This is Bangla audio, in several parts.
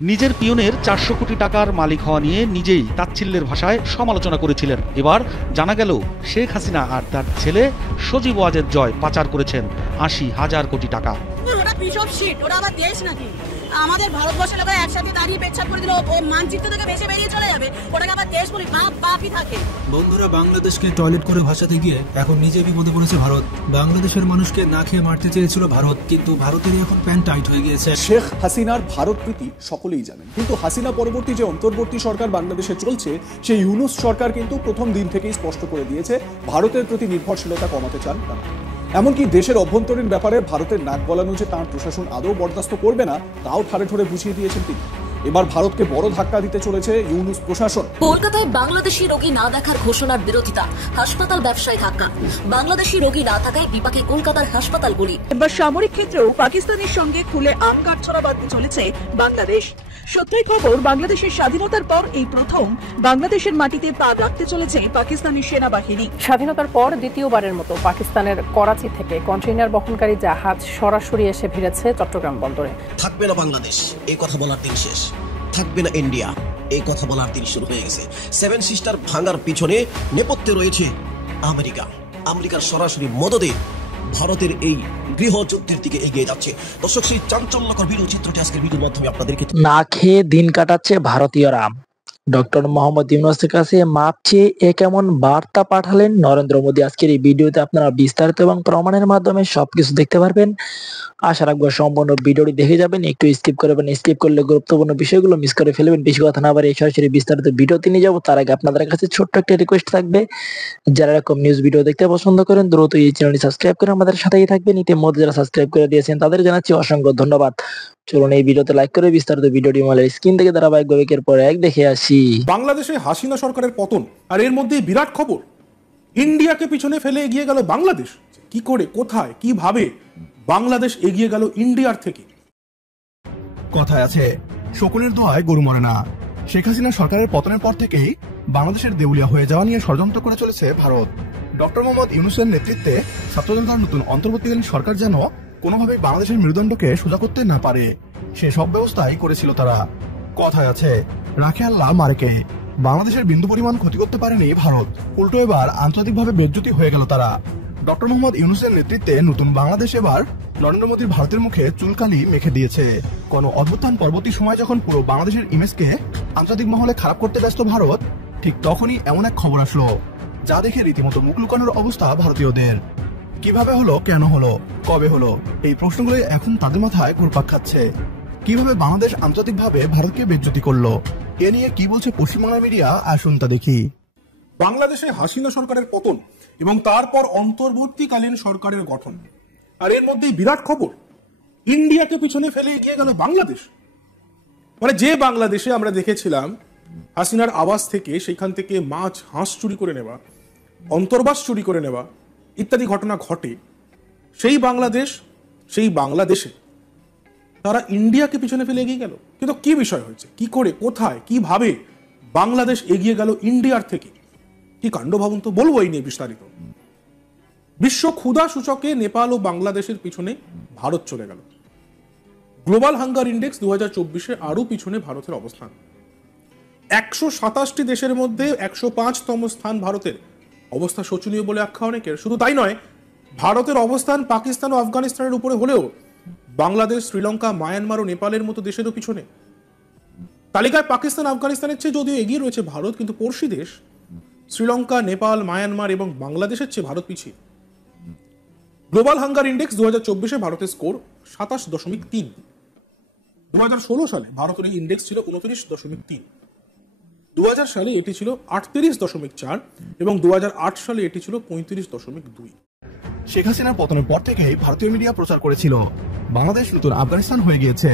নিজের পিয়নের 400 কোটি টাকার মালিক হওয়া নিয়ে নিজেই তাচ্ছিল্যের ভাষায় সমালোচনা করেছিলেন। এবার জানা গেল শেখ হাসিনা আর তার ছেলে সজীব ওয়াজেদ জয় পাচার করেছেন 80,000 কোটি টাকা। ওটা পিস অফ শিট, ওটা আবার দেশ নাকি? আমাদের ভারতবর্ষের লোকেরা একসাথে দাঁড়িয়ে পেচ্ছাপ করে দিল, ও মানচিত্র থেকে বেশি বেরিয়ে চলে যাবে, ওটাকে আবার দেশ বলি? বাপই থাকে। বন্ধুরা, বাংলাদেশকে টয়লেট করে ভাসাতে গিয়ে এখন নিজে বিপদে পড়েছে ভারত। বাংলাদেশের মানুষকে না খেয়ে মারতে চেয়েছিল ভারত, কিন্তু ভারতের এখন প্যান টাইট হয়ে গিয়েছে। শেখ হাসিনার ভারত প্রীতি সকলেই জানেন, কিন্তু হাসিনা পরবর্তী যে অন্তর্বর্তী সরকার বাংলাদেশে চলছে, সেই ইউনূস সরকার কিন্তু প্রথম দিন থেকেই স্পষ্ট করে দিয়েছে ভারতের প্রতি নির্ভরশীলতা কমাতে চান তারা। এমনকি দেশের অভ্যন্তরীণ ব্যাপারে ভারতের নাক গলানো যে তাঁর প্রশাসন আদৌ বরদাস্ত করবে না, তাও ঠাড়ে ঠাড়ে বুঝিয়ে দিয়েছেন তিনি। এবার ভারতকে বড় ধাক্কা দিতে চলেছে ইউনূস প্রশাসন। কলকাতায় বাংলাদেশি রোগী না দেখার ঘোষণার বিরোধিতা, হাসপাতাল ব্যবসায় ধাক্কা। বাংলাদেশি রোগী না থাকায় বিপাকে কলকাতার হাসপাতালগুলি। এবার সামরিক ক্ষেত্রেও পাকিস্তানের সঙ্গে খুলে আম কাঠছড়া বাঁধতে চলেছে বাংলাদেশ। সত্যি খবর, বাংলাদেশের স্বাধীনতার পর এই প্রথম বাংলাদেশের মাটিতে পা রাখতে চলেছে পাকিস্তানি সেনাবাহিনী। স্বাধীনতার পর দ্বিতীয়বারের মতো পাকিস্তানের করাচি থেকে কন্টেইনার বহনকারী জাহাজ সরাসরি এসে ভিড়েছে চট্টগ্রাম বন্দরে। থাকবে না বাংলাদেশ, এই কথা বলার দিন শেষ। থাকবে না ইন্ডিয়া, এই কথা বলার দিন শুরু হয়ে গেছে। সেভেন সিস্টার ভাঙার পিছনে নেপথ্যে রয়েছে আমেরিকা। আমেরিকার সরাসরি মদদে ভারতের এই গৃহযুদ্ধের দিকে এগিয়ে যাচ্ছে। দর্শক, সেই চাঞ্চল্যকর ভিডিও চিত্রটি আজকের ভিডিওর মাধ্যমে আপনাদেরকে। না খেয়ে দিন কাটাচ্ছে ভারতীয়রা। ডক্টর মোহাম্মদ ইউনূসের কাছে মাপ চেয়ে এ কেমন বার্তা পাঠালেন নরেন্দ্র মোদী। আজকের এই ভিডিওতে আপনারা বিস্তারিত এবং প্রমাণের মাধ্যমে সবকিছু দেখতে পারবেন। আশা রাখবো সম্পূর্ণ ভিডিওটি দেখে যাবেন, একটু স্কিপ করবেন। স্কিপ করলে গুরুত্বপূর্ণ বিষয়গুলো মিস করে ফেলবেন। বেশি কথা না বাড়িয়ে সরাসরি বিস্তারিত ভিডিওতে নিয়ে যাবো। তার আগে আপনাদের কাছে ছোট্ট একটা রিকোয়েস্ট থাকবে, যারা এরকম নিউজ ভিডিও দেখতে পছন্দ করেন দ্রুত এই চ্যানেলটি সাবস্ক্রাইব করে আমাদের সাথেই থাকবেন। ইতিমধ্যে যারা সাবস্ক্রাইব করে দিয়েছেন তাদের জানাচ্ছি অসংখ্য ধন্যবাদ। চলুন এই ভিডিওতে লাইক করে বিস্তারিত ভিডিওটি মোবাইলের স্ক্রিন থেকে ধারাবাহিকভাবে একের পর এক দেখে আসি। বাংলাদেশে হাসিনা সরকারের পতন, আর এর মধ্যে বিরাট খবর, ইন্ডিয়াকে পিছনে ফেলে এগিয়ে গেল বাংলাদেশ। কি করে, কোথায়, কিভাবে বাংলাদেশ এগিয়ে গেল ইন্ডিয়ার থেকে? কথায় আছে, শকুনের দোয়ায় গরু মরে না। শেখ হাসিনা সরকারের পতনের পর থেকেই বাংলাদেশের দেউলিয়া হয়ে যাওয়া নিয়ে ষড়যন্ত্র করে চলেছে ভারত। ডক্টর মোহাম্মদ ইউনূসের নেতৃত্বে ছাত্রজনতার নতুন অন্তর্বর্তীকালীন সরকার যেন কোনোভাবেই বাংলাদেশের মেরুদণ্ডকে সোজা করতে না পারে, সে সব ব্যবস্থাই করেছিল তারা। কথায় আছে, রাখে আল্লাহ মারেকে। বাংলাদেশের বিন্দু পরিমাণ ক্ষতি করতে পারেনি ভারত, উল্টো এবার আন্তর্জাতিকভাবে বেজ্জতি হয়ে গেল তারা। ডক্টর মোহাম্মদ ইউনূসের নেতৃত্বে নতুন বাংলাদেশ এবার নরেন্দ্র মোদীর ভারতের মুখে চুলকালি মেখে দিয়েছে। কোন অভ্যুত্থান পরবর্তী সময় যখন পুরো বাংলাদেশের ইমেজকে আন্তর্জাতিক মহলে খারাপ করতে ব্যস্ত ভারত, ঠিক তখনই এমন এক খবর আসলো যা দেখে রীতিমতো মুখ লুকানোর অবস্থা ভারতীয়দের। কিভাবে হলো, কেন হলো, কবে হলো, এই প্রশ্নগুলো এখন তাদের মাথায় ঘুরপাক খাচ্ছে। কিভাবে বাংলাদেশ আন্তর্জাতিকভাবে ভারতকে বেজ্জতি করলো, এ নিয়ে কি বলছে পশ্চিমবাংলার মিডিয়া, আসুন তা দেখি। বাংলাদেশে হাসিনা সরকারের পতন এবং তারপর অন্তর্বর্তীকালীন সরকারের গঠন, আর এর মধ্যে বিরাট খবর, ইন্ডিয়াকে পিছনে ফেলে এগিয়ে গেল বাংলাদেশ। মানে যে বাংলাদেশে আমরা দেখেছিলাম হাসিনার আবাস থেকে, সেখান থেকে মাছ, হাঁস চুরি করে নেওয়া, অন্তর্বাস চুরি করে নেওয়া ইত্যাদি ঘটনা ঘটে, সেই বাংলাদেশে তারা ইন্ডিয়াকে পিছনে ফেলে এগিয়ে গেল। কিন্তু কি বিষয় হয়েছে, কি করে, কোথায়, কিভাবে বাংলাদেশ এগিয়ে গেল ইন্ডিয়ার থেকে? কি কাণ্ড ভাবুন তো, বলবো এই নিয়ে বিস্তারিত। বিশ্ব ক্ষুধা সূচকে নেপাল ও বাংলাদেশের পিছনে ভারত চলে গেল। গ্লোবাল হাঙ্গার ইন্ডেক্স 2024-এ আরো পিছনে ভারতের অবস্থান। 127টি দেশের মধ্যে 105তম স্থান ভারতের। অবস্থা শোচনীয় বলে আখ্যা অনেকের। শুধু তাই নয়, ভারতের অবস্থান পাকিস্তান ও আফগানিস্তানের উপরে হলেও বাংলাদেশ, শ্রীলঙ্কা, মায়ানমার ও নেপালের মতো দেশেরও পিছনে। তালিকায় পাকিস্তান, আফগানিস্তানের চেয়ে যদিও এগিয়ে রয়েছে ভারত, কিন্তু পড়শি দেশ শ্রীলঙ্কা, নেপাল, মায়ানমার এবং বাংলাদেশের চেয়ে ভারত পিছিয়ে। গ্লোবাল হাঙ্গার ইন্ডেক্স 2024-এ ভারতের স্কোর 27.3। 2016 সালে ভারতের এই ইন্ডেক্স ছিল 29.3। 2000 সালে এটি ছিল 38.4 এবং 2008 সালে এটি ছিল 35.2। শেখ হাসিনার পতনের পর থেকেই ভারতীয় মিডিয়া প্রচার করেছিল বাংলাদেশ নতুন আফগানিস্তান হয়ে গিয়েছে।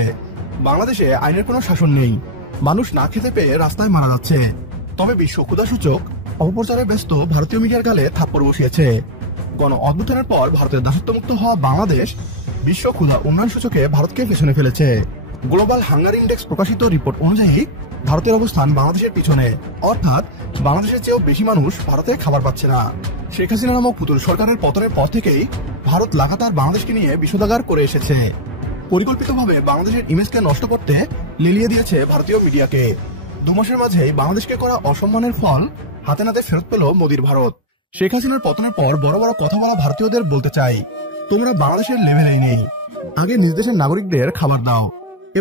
বাংলাদেশে আইনের কোনো শাসন নেই, মানুষ না খেতে পেয়ে রাস্তায় মারা যাচ্ছে। তবে বিশ্ব ক্ষুধা সূচক অপপ্রচারে ব্যস্ত ভারতীয় মিডিয়ার গালে থাপ্পড় বসিয়েছে। গণ অভ্যুত্থানের পর ভারতের দাসত্বমুক্ত হওয়া বাংলাদেশ বিশ্ব ক্ষুধা উন্নয়ন সূচকে ভারতকে পেছনে ফেলেছে। গ্লোবাল হাঙ্গার ইন্ডেক্স প্রকাশিত রিপোর্ট অনুযায়ী ভারতের অবস্থান বাংলাদেশের পিছনে, অর্থাৎ বাংলাদেশের চেয়েও বেশি মানুষ ভারতে খাবার পাচ্ছে না। শেখ হাসিনা নামক পুতুল সরকারের পতনের পর থেকেই ভারত লাগাতার বাংলাদেশকে নিয়ে বিষোদাগার করে এসেছে। পরিকল্পিতভাবে বাংলাদেশের ইমেজকে নষ্ট করতে লেলিয়ে দিয়েছে ভারতীয় মিডিয়াকে। 2 মাসের মাঝেই বাংলাদেশকে করা অসম্মানের ফল হাতে নাতে ফেরত পেল মোদির ভারত। শেখ হাসিনার পতনের পর বড় বড় কথা বলা ভারতীয়দের বলতে চাই, তোমরা বাংলাদেশের লেভেলেই নেই। আগে নিজ দেশের নাগরিকদের খাবার দাও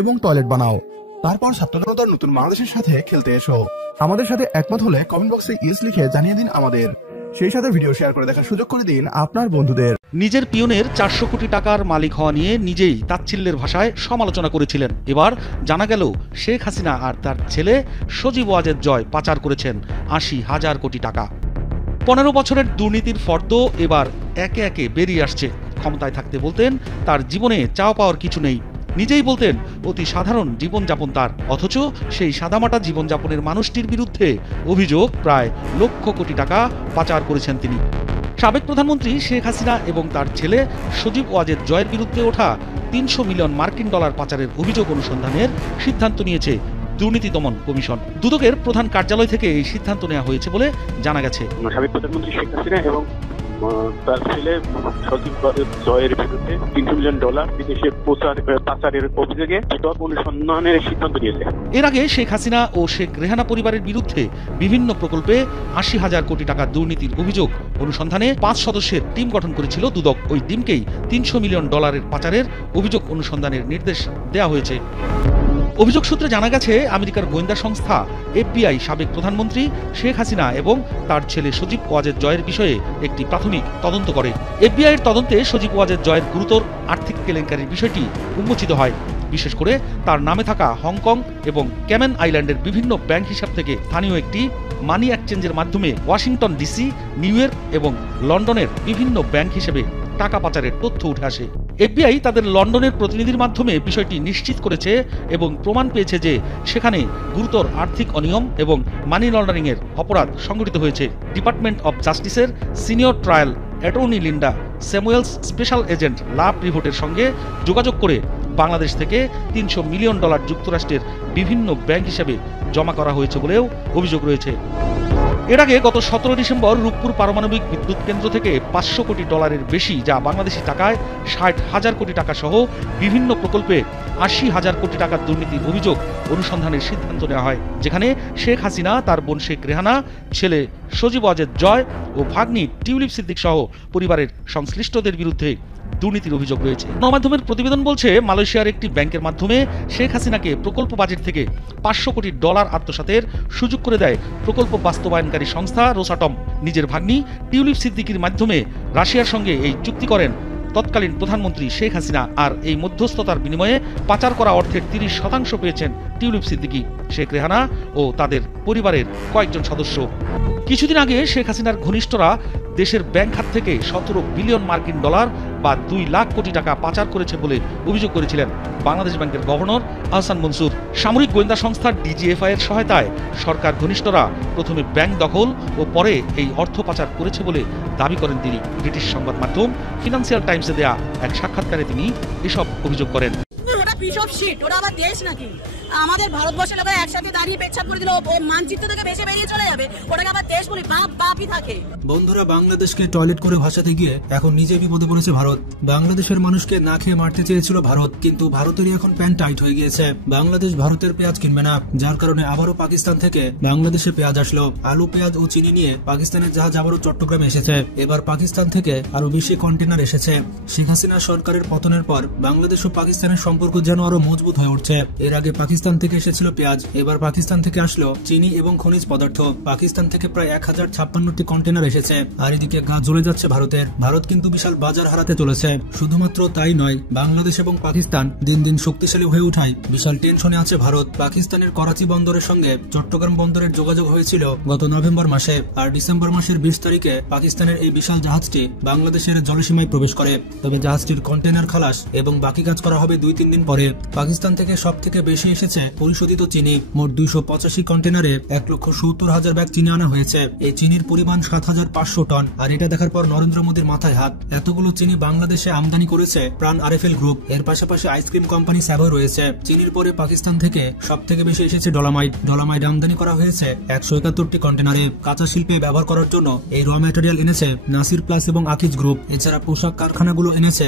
এবং টয়লেট বানাও, তারপর ছাত্র জনতার নতুন বাংলাদেশের সাথে খেলতে এসো। আমাদের সাথে একমত হলে কমেন্ট বক্সে ইয়েস লিখে জানিয়ে দিন আমাদের, সেই সাথে ভিডিও শেয়ার করে দেখার সুযোগ করে দিন আপনার বন্ধুদের। নিজের পিয়নের 400 কোটি টাকার মালিক হওয়া নিয়ে নিজেই তাচ্ছিল্যের ভাষায় সমালোচনা করেছিলেন। এবার জানা গেল শেখ হাসিনা আর তার ছেলে সজীব ওয়াজেদ জয় পাচার করেছেন 80,000 কোটি টাকা। 15 বছরের দুর্নীতির ফর্দ এবার একে একে বেরিয়ে আসছে। ক্ষমতায় থাকতে বলতেন তার জীবনে চাওয়া পাওয়ার কিছু নেই, নিজেই বলতেন অতি সাধারণ জীবনযাপন তার, অথচ সেই সাদামাটা জীবনযাপনের মানুষটির বিরুদ্ধে অভিযোগ প্রায় লক্ষ কোটি টাকা পাচার করেছেন তিনি। সাবেক প্রধানমন্ত্রী শেখ হাসিনা এবং তার ছেলে সজীব ওয়াজেদ জয়ের বিরুদ্ধে ওঠা 300 মিলিয়ন মার্কিন ডলার পাচারের অভিযোগ অনুসন্ধানের সিদ্ধান্ত নিয়েছে দুর্নীতি দমন কমিশন। দুদকের প্রধান কার্যালয় থেকে এই সিদ্ধান্ত নেওয়া হয়েছে বলে জানা গেছে। সাবেক প্রধানমন্ত্রী শেখ হাসিনা এবং তার ছেলে সজীব ওয়াজেদ জয়ের বিরুদ্ধে 300 মিলিয়ন ডলার বিদেশে পাচারের অভিযোগে দুদক অনুসন্ধানের সিদ্ধান্ত নিয়েছে। এর আগে শেখ হাসিনা ও শেখ রেহানা পরিবারের বিরুদ্ধে বিভিন্ন প্রকল্পে 80,000 কোটি টাকা দুর্নীতির অভিযোগ অনুসন্ধানে 5 সদস্যের টিম গঠন করেছিল দুদক। ওই টিমকেই 300 মিলিয়ন ডলারের পাচারের অভিযোগ অনুসন্ধানের নির্দেশ দেওয়া হয়েছে। অভিযোগ সূত্রে জানা গেছে আমেরিকার গোয়েন্দা সংস্থা FBI সাবেক প্রধানমন্ত্রী শেখ হাসিনা এবং তার ছেলে সজীব ওয়াজেদ জয়ের বিষয়ে একটি প্রাথমিক তদন্ত করে। FBI এর তদন্তে সজীব ওয়াজেদ জয়ের গুরুতর আর্থিক কেলেঙ্কারির বিষয়টি উন্মোচিত হয়। বিশেষ করে তার নামে থাকা হংকং এবং ক্যামেন আইল্যান্ডের বিভিন্ন ব্যাংক হিসাব থেকে স্থানীয় একটি মানি এক্সচেঞ্জের মাধ্যমে ওয়াশিংটন ডিসি, নিউ ইয়র্ক এবং লন্ডনের বিভিন্ন ব্যাংক হিসেবে টাকা পাচারের তথ্য উঠে আসে। FBI তাদের লন্ডনের প্রতিনিধির মাধ্যমে বিষয়টি নিশ্চিত করেছে এবং প্রমাণ পেয়েছে যে সেখানে গুরুতর আর্থিক অনিয়ম এবং মানি লন্ডারিং এর অপরাধ সংঘটিত হয়েছে। ডিপার্টমেন্ট অব জাস্টিসের senior trial attorney Linda Samuels special agent লাভ রিভোটের সঙ্গে যোগাযোগ করে বাংলাদেশ থেকে 300 মিলিয়ন ডলার যুক্তরাষ্ট্রের বিভিন্ন ব্যাংক হিসেবে জমা করা হয়েছে বলেও অভিযোগ রয়েছে। এর আগে গত 17 ডিসেম্বর রূপপুর পারমাণবিক বিদ্যুৎ কেন্দ্র থেকে 500 কোটি ডলারের বেশি, যা বাংলাদেশি টাকায় 60,000 কোটি টাকা সহ বিভিন্ন প্রকল্পে 80,000 কোটি টাকার দুর্নীতির অভিযোগ অনুসন্ধানের সিদ্ধান্ত নেওয়া হয়, যেখানে শেখ হাসিনা, তার বোন শেখ রেহানা, ছেলে সজীব ওয়াজেদ জয় ও ভাগ্নি টিউলিপ সিদ্দিক সহ পরিবারের সংশ্লিষ্টদের বিরুদ্ধে দুর্নীতির অভিযোগ রয়েছে। গণমাধ্যমের প্রতিবেদন বলছে, মালয়েশিয়ার একটি ব্যাংকের মাধ্যমে শেখ হাসিনাকে প্রকল্প বাজেট থেকে 500 কোটি ডলার আত্মসাতের সুযোগ করে দেয় প্রকল্প বাস্তবায়নকারী সংস্থা রোসাটম। নিজের ভাগ্নি টিউলিপ সিদ্দিকির মাধ্যমে রাশিয়ার সঙ্গে এই চুক্তি করেন তৎকালীন প্রধানমন্ত্রী শেখ হাসিনা। আর এই মধ্যস্থতার বিনিময়ে পাচার করা অর্থের 30% পেয়েছেন টিউলিপ সিদ্দিকি, শেখ রেহানা ও তাদের পরিবারের কয়েকজন সদস্য। কিছুদিন আগে শেখ হাসিনার ঘনিষ্ঠরা দেশের ব্যাংক খাত থেকে 17 বিলিয়ন মার্কিন ডলার বা 2 লাখ কোটি টাকা পাচার করেছে বলে অভিযোগ করেছিলেন বাংলাদেশ ব্যাংকের গভর্নর আহসান মনসুর। সামরিক গোয়েন্দা সংস্থা DGFI এর সহায়তায় সরকার ঘনিষ্ঠরা প্রথমে ব্যাংক দখল ও পরে এই অর্থ পাচার করেছে বলে দাবি করেন তিনি। ব্রিটিশ সংবাদ মাধ্যম ফিনান্সিয়াল টাইমসে দেয়া এক সাক্ষাৎকারে তিনি এসব অভিযোগ করেন। ওটা পিস অফ শিট, ওটা আবার দেশ নাকি? আমাদের ভারতবর্ষের লোকেরা একসাথে দাঁড়িয়ে পেচ্ছাপ করে দিল, ও মানচিত্র থেকে বেশি বেরিয়ে চলে যাবে, ওটাকে আবার দেশ বলি? বাপই থাকে। বন্ধুরা, বাংলাদেশকে টয়লেট করে ভাসাতে গিয়ে এখন নিজে বিপদে পড়েছে ভারত। বাংলাদেশের মানুষকে না খেয়ে মারতে চেয়েছিল ভারত, কিন্তু ভারতেরই এখন প্যান টাইট হয়ে গিয়েছে। বাংলাদেশ ভারতের পেঁয়াজ কিনবে না, যার কারণে আবারও পাকিস্তান থেকে বাংলাদেশে পেঁয়াজ আসলো। আলু, পেঁয়াজ ও চিনি নিয়ে পাকিস্তানের জাহাজ আবারও চট্টগ্রামে এসেছে। এবার পাকিস্তান থেকে আরো বেশি কন্টেনার এসেছে। শেখ হাসিনা সরকারের পতনের পর বাংলাদেশ ও পাকিস্তানের সম্পর্ক যেন আরো মজবুত হয়ে উঠছে। এর আগে পাকিস্তান থেকে এসেছিল পেঁয়াজ, এবার পাকিস্তান থেকে আসলো চিনি এবং খনিজ পদার্থ। পাকিস্তান থেকে প্রায় 1056টি কন্টেনার এসেছে। আর এদিকে গা জ্বলে যাচ্ছে ভারতের। ভারত কিন্তু বিশাল বাজার হারাতে চলেছে। শুধুমাত্র তাই নয়, বাংলাদেশ এবং পাকিস্তান দিন দিন শক্তিশালী হয়ে উঠায় বিশাল টেনশনে আছে ভারত। পাকিস্তানের করাচি বন্দরের সঙ্গে চট্টগ্রাম বন্দরের যোগাযোগ হয়েছিল গত নভেম্বর মাসে, আর ডিসেম্বর মাসের 20 তারিখে পাকিস্তানের এই বিশাল জাহাজটি বাংলাদেশের জলসীমায় প্রবেশ করে। তবে জাহাজটির কন্টেনার খালাস এবং বাকি কাজ করা হবে 2-3 দিন পরে। পাকিস্তান থেকে সব থেকে বেশি এসেছে পরিশোধিত চিনি। মোট 285 কন্টেনারে 1,70,000 ব্যাগ চিনি আনা হয়েছে। এই চিনির পরিমাণ 7,500 টন। আর এটা দেখার পর নরেন্দ্র মোদীর মাথায় হাত। এতগুলো চিনি বাংলাদেশে আমদানি করেছে প্রাণ RFL গ্রুপ। এর পাশাপাশি আইসক্রিম কোম্পানি স্যাভো রয়েছে। চিনির পরে পাকিস্তান থেকে সব থেকে বেশি এসেছে ডলামাইট। ডলামাইট আমদানি করা হয়েছে 171টি কন্টেনারে। কাঁচা শিল্পে ব্যবহার করার জন্য এই র ম্যাটেরিয়াল এনেছে নাসির প্লাস এবং আকিজ গ্রুপ। এছাড়া পোশাক কারখানাগুলো এনেছে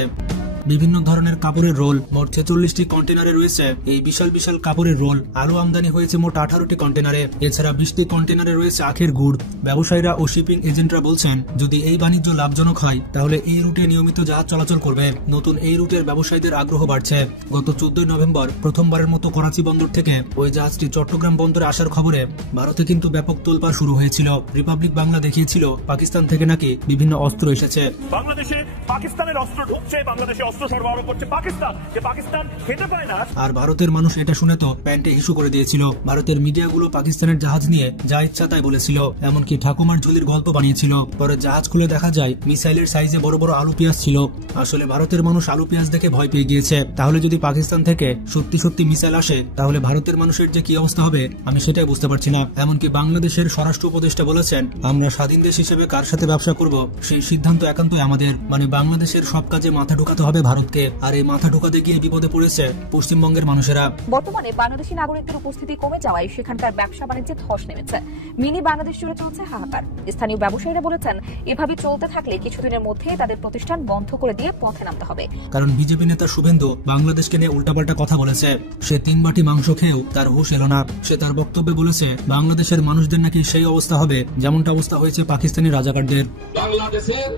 বিভিন্ন ধরনের কাপড়ের রোল, মোট 46টি কন্টেনারে রয়েছে এই বিশাল বিশাল কাপড়ের রোল। আলু আমদানি হয়েছে মোট 18টি কন্টেনারে। এছাড়া 20টি কন্টেনারে রয়েছে আখের গুড়। ব্যবসায়ীরা ও শিপিং এজেন্টরা বলছেন, যদি এই বাণিজ্য লাভজনক হয় তাহলে এই রুটে নিয়মিত জাহাজ চলাচল করবে। নতুন এই রুটের ব্যবসায়ীদের আগ্রহ বাড়ছে। গত 14 নভেম্বর প্রথমবারের মতো করাচি বন্দর থেকে ওই জাহাজটি চট্টগ্রাম বন্দরে আসার খবরে ভারতে কিন্তু ব্যাপক তোলপাড় শুরু হয়েছিল। রিপাবলিক বাংলা দেখিয়েছিল পাকিস্তান থেকে নাকি বিভিন্ন অস্ত্র এসেছে। বাংলাদেশে পাকিস্তানের অস্ত্র ঢুকছে, বাংলাদেশে অস্ত্র সরবরাহ করছে পাকিস্তান, যে পাকিস্তান খেতে পায় না। আর ভারতের মানুষ এটা শুনে তো প্যান্টে ইস্যু করে দিয়েছিল। ভারতের মিডিয়াগুলো পাকিস্তানের জাহাজ নিয়ে যা ইচ্ছা তাই বলেছিল, এমনকি ঠাকুমার ঝুলির গল্প বানিয়েছিল। পরে জাহাজ খুলে দেখা যায় মিসাইলের সাইজে বড় বড় আলু পেঁয়াজ ছিল। আসলে ভারতের মানুষ আলু পেঁয়াজ দেখে ভয় পেয়ে গিয়েছে। তাহলে যদি পাকিস্তান থেকে সত্যি সত্যি মিসাইল আসে তাহলে ভারতের মানুষের যে কি অবস্থা হবে আমি সেটাই বুঝতে পারছি না। এমনকি বাংলাদেশের স্বরাষ্ট্র উপদেষ্টা বলেছেন, আমরা স্বাধীন দেশ হিসেবে কার সাথে ব্যবসা করব সেই সিদ্ধান্ত একান্তই আমাদের। মানে বাংলাদেশের সব কাজে মাথা ঢুকাতে হবে ভারতকে। আর এই মাথা ঢুকাতে গিয়ে বিপদে পড়েছে পশ্চিমবঙ্গের মানুষেরা। বর্তমানে বাংলাদেশি নাগরিকদের উপস্থিতি কমে যাওয়ায় সেখানকার ব্যবসা বাণিজ্যে ধস নেমেছে। মিনি বাংলাদেশ জুড়ে চলছে হাহাকার। স্থানীয় ব্যবসায়ীরা বলেছেন, এভাবে চলতে থাকলে কিছুদিনের মধ্যে তাদের প্রতিষ্ঠান বন্ধ করে দিয়ে পথে নামতে হবে। কারণ বিজেপি নেতা শুভেন্দু বাংলাদেশকে নিয়ে উল্টাপাল্টা কথা বলেছে। সে 3 বাটি মাংস খেয়েও তার হুঁশ এলো না। সে তার বক্তব্যে বলেছে, বাংলাদেশের মানুষদের নাকি সেই অবস্থা হবে যেমনটা অবস্থা হয়েছে পাকিস্তানি রাজাকারদের। বাংলাদেশের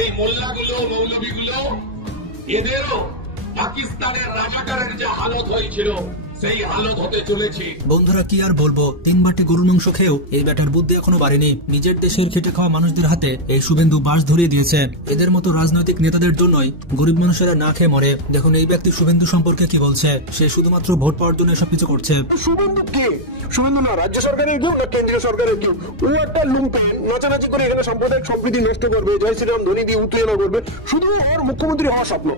এই মোল্লাগুলো, মৌলবীগুলো, এদেরও পাকিস্তানের রাজাকারের যে হালত হয়েছিল সেই হালত হতে চলেছে। বন্ধুরা কি আর বলবো, 3 বাটি গরুর মাংস খেয়েও এই ব্যাটার বুদ্ধি এখনো বাড়েনি। নিজের দেশের খেটে খাওয়া মানুষদের হাতে এই শুভেন্দু বাস ধরিয়ে দিয়েছে। এদের মতো রাজনৈতিক নেতাদের জন্যই গরিব মানুষেরা না খেয়ে মরে। দেখুন এই ব্যক্তি শুভেন্দু সম্পর্কে কি বলছে। সে শুধুমাত্র ভোট পাওয়ার জন্য এসব কিছু করছে। শুভেন্দু কে? শুভেন্দু না রাজ্য সরকারের কেউ না কেন্দ্রীয় সরকারের কেউ। ও একটা লুম্পেন নাচানাচি করে এখানে সাম্প্রদায়িক সম্প্রীতি নষ্ট করবে, জয় শ্রীরাম ধ্বনি দিয়ে উত্তেজনা করবে। শুধু ওর মুখ্যমন্ত্রী হওয়ার স্বপ্ন।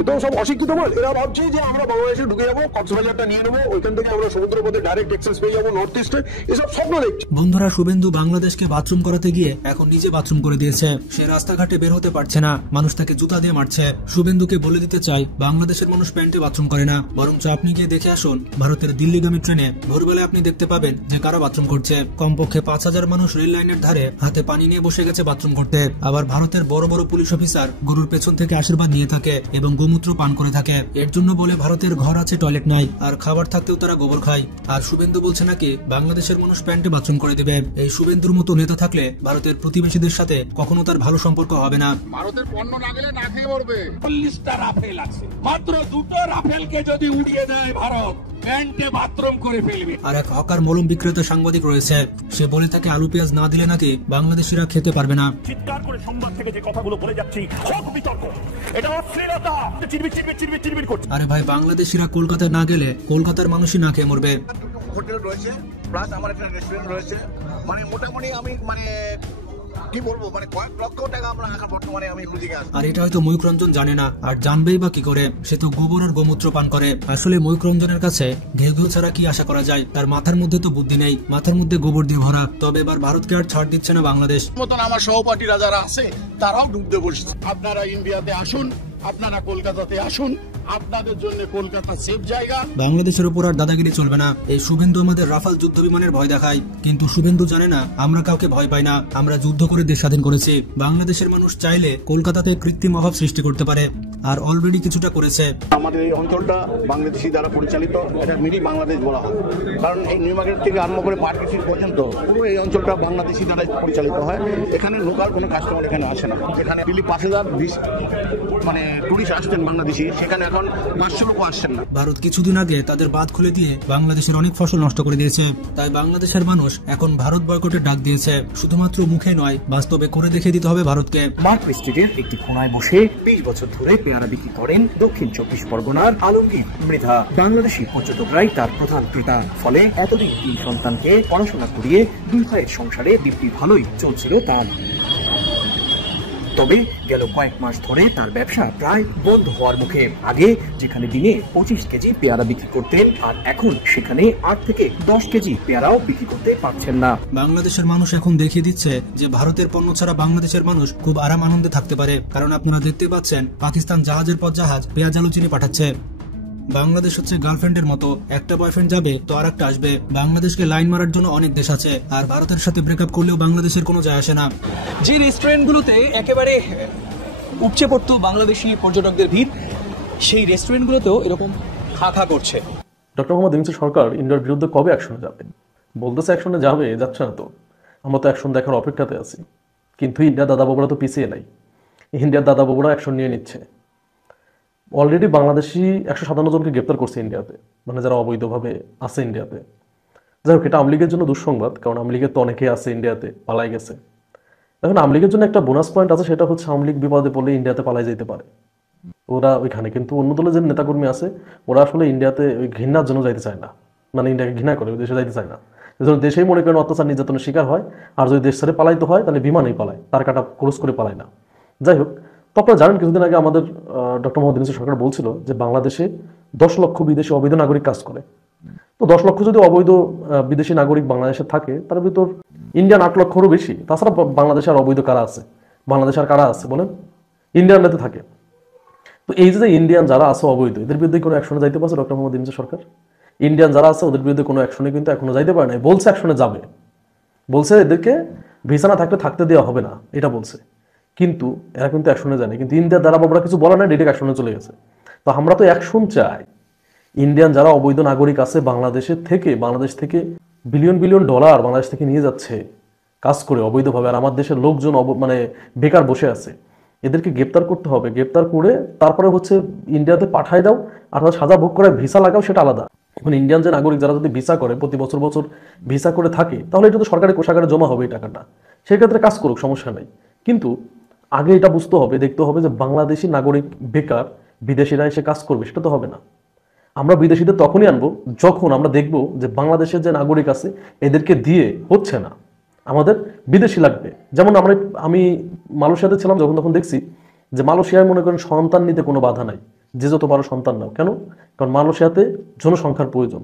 এটাও সব অশিক্ষিত বল। এরা ভাবছে যে আমরা বাংলাদেশে ঢুকে যাবো, কক্সবাজারটা নিয়ে নেবো, ওইখান থেকে আমরা সমুদ্রপথে ডাইরেক্ট এক্সেস পেয়ে যাবো নর্থ ইস্টে। এসব স্বপ্ন দেখছে। বন্ধুরা শুভেন্দু বাংলাদেশকে বাথরুম করাতে গিয়ে এখন নিজে বাথরুম করে দিয়েছে। সে রাস্তাঘাটে বের হতে পারছে না, মানুষ তাকে জুতা দিয়ে মারছে। শুভেন্দুকে বলে দিতে চাই, বাংলাদেশের মানুষ প্যান্টে বাথরুম করে না, বরঞ্চ আপনি গিয়ে দেখে আসুন ভারতের দিল্লিগামী ট্রেনে ভোরবেলায় আপনি দেখতে পাবেন যে কারা বাথরুম করছে। কমপক্ষে 5000 মানুষ রেল লাইনের ধারে হাতে পানি নিয়ে বসে গেছে বাথরুম করতে। আবার ভারতের বড় বড় পুলিশ অফিসার গরুর পেছন থেকে আশীর্বাদ নিয়ে থাকে এবং গোমূত্র পান করে থাকে। এর জন্য বলে ভারতের ঘর আছে, টয়লেট নাই, আর খাবার থাকতেও তারা গোবর খায়। আর শুভেন্দু বলছে নাকি বাংলাদেশের মানুষ প্যান্টে বাথরুম করে দিবে। এই শুভেন্দুর মতো নেতা থাকলে ভারতের প্রতিবেশীদের সাথে কখনো তার ভালো সম্পর্ক হবে না। ভারতের পণ্য না গেলে না খেয়ে মরবে। 40টা রাফেল আছে, মাত্র 2টো রাফেলকে যদি উড়িয়ে দেয় ভারত প্যান্টে বাথরুম করে ফেলবে। আর এক হকার মলম বিক্রেতা সাংবাদিক রয়েছে, সে বলে থাকে আলু পেঁয়াজ না দিলে নাকি বাংলাদেশিরা খেতে পারবে না। চিৎকার করে সংবাদ থেকে যে কথাগুলো বলে যাচ্ছি সব বিতর্ক, এটা অশ্লীলতা। চিরবির চিরবির চিরবির চিরবির করছে। আরে ভাই বাংলাদেশিরা কলকাতায় না গেলে কলকাতার মানুষই না খেয়ে মরবে। হোটেল রয়েছে প্লাস আমার একটা রেস্টুরেন্ট রয়েছে, মানে মোটামুটি আমি মানে কি বলবো, মানে কয়েক লক্ষ টাকা আমরা এখন বর্তমানে আমি রুজিকে আসি। আর এটা হয়তো ময়ূররঞ্জন জানে না, আর জানবেই বা কি করে, সে তো গোবর আর গোমূত্র পান করে। আসলে ময়ূররঞ্জনের কাছে ঘেউ ঘেউ ছাড়া কি আশা করা যায়? তার মাথার মধ্যে তো বুদ্ধি নেই, মাথার মধ্যে গোবর দিয়ে ভরা। তবে এবার ভারতকে আর ছাড় দিচ্ছে না বাংলাদেশ। মতন আমার সহপাঠীরা যারা আছে তারাও ডুবতে বসছে। আপনারা ইন্ডিয়াতে আসুন, আপনারা কলকাতাতে আসুন, আপনাদের জন্য কলকাতা সেফ জায়গা। বাংলাদেশের উপর আর দাদাগিরি চলবে না। এই শুভেন্দু আমাদের রাফাল যুদ্ধ বিমানের ভয় দেখায়, কিন্তু শুভেন্দু জানে না আমরা কাউকে ভয় পাই না। আমরা যুদ্ধ করে দেশ স্বাধীন করেছি। বাংলাদেশের মানুষ চাইলে কলকাতাতে কৃত্রিম অভাব সৃষ্টি করতে পারে, আর অলরেডি কিছুটা করেছে। আমাদের এই অঞ্চলটা বাংলাদেশি দ্বারা পরিচালিত, এটা মিনি বাংলাদেশ বলা হয়। কারণ এই নিউ মার্কেট থেকে আরম্ভ করে পাটকিসি পর্যন্ত পুরো এই অঞ্চলটা বাংলাদেশি দ্বারা পরিচালিত হয়। এখানে লোকাল কোনো কাস্টমার এখানে আসে না। এখানে দিল্লি 5020 মানে টুরিস্ট আসছেন বাংলাদেশি, সেখানে এখন 500 লোক আসছেন না। ভারত কিছুদিন আগে তাদের বাঁধ খুলে দিয়ে বাংলাদেশের অনেক ফসল নষ্ট করে দিয়েছে। তাই বাংলাদেশের মানুষ এখন ভারত বয়কটের ডাক দিয়েছে। শুধুমাত্র মুখে নয়, বাস্তবে করে দেখিয়ে দিতে হবে ভারতকে। মার্ক স্ট্রিটের একটি কোনায় বসে 20 বছর ধরে পেয়ারা বিক্রি করেন দক্ষিণ 24 পরগনার আলমগীর মৃধা। বাংলাদেশি পর্যটকরাই তার প্রধান ক্রেতা। ফলে এতদিন 3 সন্তানকে পড়াশোনা করিয়ে 2 ভাইয়ের সংসারে দিব্যি ভালোই চলছিল তার। তবে গেল কয়েক মাস ধরে তার ব্যবসা প্রায় বন্ধ হওয়ার মুখে। আগে যেখানে দিনে 25 কেজি পেয়ারা বিক্রি করতেন, আর এখন সেখানে 8 থেকে 10 কেজি পেয়ারাও বিক্রি করতে পারছেন না। বাংলাদেশের মানুষ এখন দেখিয়ে দিচ্ছে যে ভারতের পণ্য ছাড়া বাংলাদেশের মানুষ খুব আরাম আনন্দে থাকতে পারে। কারণ আপনারা দেখতে পাচ্ছেন পাকিস্তান জাহাজের পর জাহাজ পেঁয়াজ আলু চিনি পাঠাচ্ছে। বাংলাদেশ হচ্ছে গার্লফ্রেন্ডের মতো, একটা বয়ফ্রেন্ড যাবে তো আর একটা আসবে। বাংলাদেশকে লাইন মারার জন্য অনেক দেশ আছে, আর ভারতের সাথে ব্রেকআপ করলেও বাংলাদেশের কোনো যায় আসে না। যে রেস্টুরেন্টগুলোতে একেবারে উপচে পড়তো বাংলাদেশি পর্যটকদের ভিড়। সেই রেস্টুরেন্টগুলোতেও এরকম খা খা করছে। ডক্টর মোহাম্মদ ইউনূস সরকার ইন্ডিয়ার বিরুদ্ধে কবে অ্যাকশনে যাবে? বলতেছে অ্যাকশনে যাবে, যাচ্ছে না তো। আমরা তো অ্যাকশন দেখার অপেক্ষাতে আছি। কিন্তু ইন্ডিয়ার দাদা বাবুরা তো পিছিয়ে নাই। ইন্ডিয়ার দাদা বাবুরা অ্যাকশন নিয়ে নিচ্ছে। অলরেডি বাংলাদেশি 157 জনকে গ্রেপ্তার করছে ইন্ডিয়াতে, মানে যারা অবৈধভাবে আছে ইন্ডিয়াতে। যাই হোক, এটা আওয়ামী লীগের জন্য দুঃসংবাদ, কারণ আওয়ামী লীগের তো অনেকেই আছে ইন্ডিয়াতে, পালাই গেছে। এখন আওয়ামী লীগের জন্য একটা বোনাস পয়েন্ট আছে, সেটা হচ্ছে আওয়ামী লীগ বিপদে পড়লে ইন্ডিয়াতে পালাই যেতে পারে ওরা ওইখানে। কিন্তু অন্য দলের যে নেতাকর্মী আছে ওরা আসলে ইন্ডিয়াতে ওই ঘৃণার জন্য যাইতে চায় না, মানে ইন্ডিয়াকে ঘৃণা করে, ওই দেশে যাইতে চায় না। এজন্য দেশেই মনে করেন অত্যাচার নির্যাতনের শিকার হয়। আর যদি দেশ ছেড়ে পালাইতে হয় তাহলে বিমানেই পালায়, তার কাটা ক্রস করে পালায় না। যাই হোক, তো আপনারা জানেন কিছুদিন আগে আমাদের ডক্টর মোহাম্মদ ইউনূস সরকার বলছিল যে বাংলাদেশে 10 লক্ষ বিদেশি অবৈধ নাগরিক কাজ করে। তো 10 লক্ষ যদি অবৈধ বিদেশি নাগরিক বাংলাদেশে থাকে, তার ভিতর ইন্ডিয়ান 8 লক্ষেরও বেশি। তাছাড়া বাংলাদেশে আর অবৈধ কারা আছে? বাংলাদেশে আর কারা আছে বলেন? ইন্ডিয়ানরাতে থাকে। তো এই যে ইন্ডিয়ান যারা আছে অবৈধ, এদের বিরুদ্ধে কোনো অ্যাকশনে যাইতে পারছে ডক্টর মোহাম্মদ ইউনূস সরকার? ইন্ডিয়ান যারা আছে ওদের বিরুদ্ধে কোনো অ্যাকশনে কিন্তু এখনো যাইতে পারে নাই। বলছে অ্যাকশনে যাবে, বলছে এদেরকে ভিসা না থাকলে থাকতে দেওয়া হবে না, এটা বলছে। কিন্তু এরা কিন্তু অ্যাকশনে যায়নি। কিন্তু ইন্ডিয়ার দ্বারা বাবুরা কিছু বলা নাই, ডিরেক্ট অ্যাকশনে চলে গেছে। তো আমরা তো অ্যাকশন চাই। ইন্ডিয়ান যারা অবৈধ নাগরিক আছে বাংলাদেশের থেকে, বাংলাদেশ থেকে বিলিয়ন বিলিয়ন ডলার বাংলাদেশ থেকে নিয়ে যাচ্ছে কাজ করে অবৈধভাবে, আর আমার দেশের লোকজন মানে বেকার বসে আছে, এদেরকে গ্রেপ্তার করতে হবে। গ্রেপ্তার করে তারপরে হচ্ছে ইন্ডিয়াতে পাঠায় দাও, আর সাজা ভোগ করে ভিসা লাগাও, সেটা আলাদা। এখন ইন্ডিয়ান যে নাগরিক যারা যদি ভিসা করে, প্রতি বছর বছর ভিসা করে থাকে, তাহলে এটা তো সরকারি কোষাগারে জমা হবে এই টাকাটা, সেক্ষেত্রে কাজ করুক, সমস্যা নেই। কিন্তু আগে এটা বুঝতে হবে, দেখতে হবে যে বাংলাদেশি নাগরিক বেকার বিদেশিরা এসে কাজ করবে, সেটা তো হবে না। আমরা বিদেশিদের তখনই আনবো যখন আমরা দেখব যে বাংলাদেশের যে নাগরিক আছে এদেরকে দিয়ে হচ্ছে না, আমাদের বিদেশি লাগবে। যেমন আমি মালয়েশিয়াতে ছিলাম, যখন তখন দেখছি যে মালয়েশিয়ায় মনে করেন সন্তান নিতে কোনো বাধা নাই, যে যত পারো সন্তান নাও। কেন? কারণ মালয়েশিয়াতে জনসংখ্যার প্রয়োজন।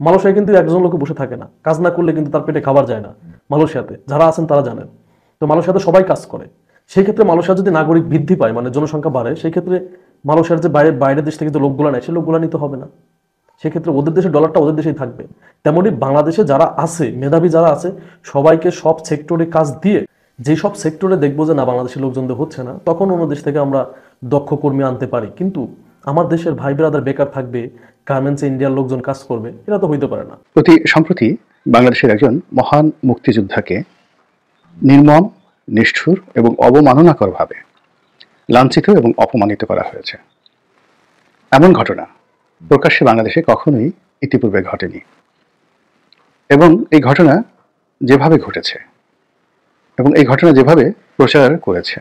মালয়েশিয়ায় কিন্তু একজন লোক বসে থাকে না, কাজ না করলে কিন্তু তার পেটে খাবার যায় না মালয়েশিয়াতে। যারা আছেন তারা জানেন। তো মালয়েশিয়াতে সবাই কাজ করে। সেই ক্ষেত্রে মালয়েশিয়া যদি নাগরিক বৃদ্ধি পায়, মানে জনসংখ্যা বাড়ে, সেই ক্ষেত্রে মালয়েশিয়ার যে বাইরের দেশ থেকে যে লোকগুলো নেয়, সেই লোকগুলো নিতে হবে না। সেক্ষেত্রে ওদের দেশের ডলারটা ওদের দেশেই থাকবে। তেমনি বাংলাদেশে যারা আছে, মেধাবী যারা আছে, সবাইকে সব সেক্টরে কাজ দিয়ে, যেই সব সেক্টরে দেখবো যে না বাংলাদেশের লোকজনদের হচ্ছে না, তখন অন্য দেশ থেকে আমরা দক্ষ কর্মী আনতে পারি। কিন্তু আমার দেশের ভাই ব্রাদার বেকার থাকবে, গার্মেন্টসে ইন্ডিয়ার লোকজন কাজ করবে, এটা তো হইতে পারে না। সম্প্রতি বাংলাদেশের একজন মহান মুক্তিযোদ্ধাকে নির্মম, নিষ্ঠুর এবং অবমাননাকরভাবে লাঞ্ছিত এবং অপমানিত করা হয়েছে। এমন ঘটনা প্রকাশ্যে বাংলাদেশে কখনোই ইতিপূর্বে ঘটেনি। এবং এই ঘটনা যেভাবে ঘটেছে এবং এই ঘটনা যেভাবে প্রচার করেছে,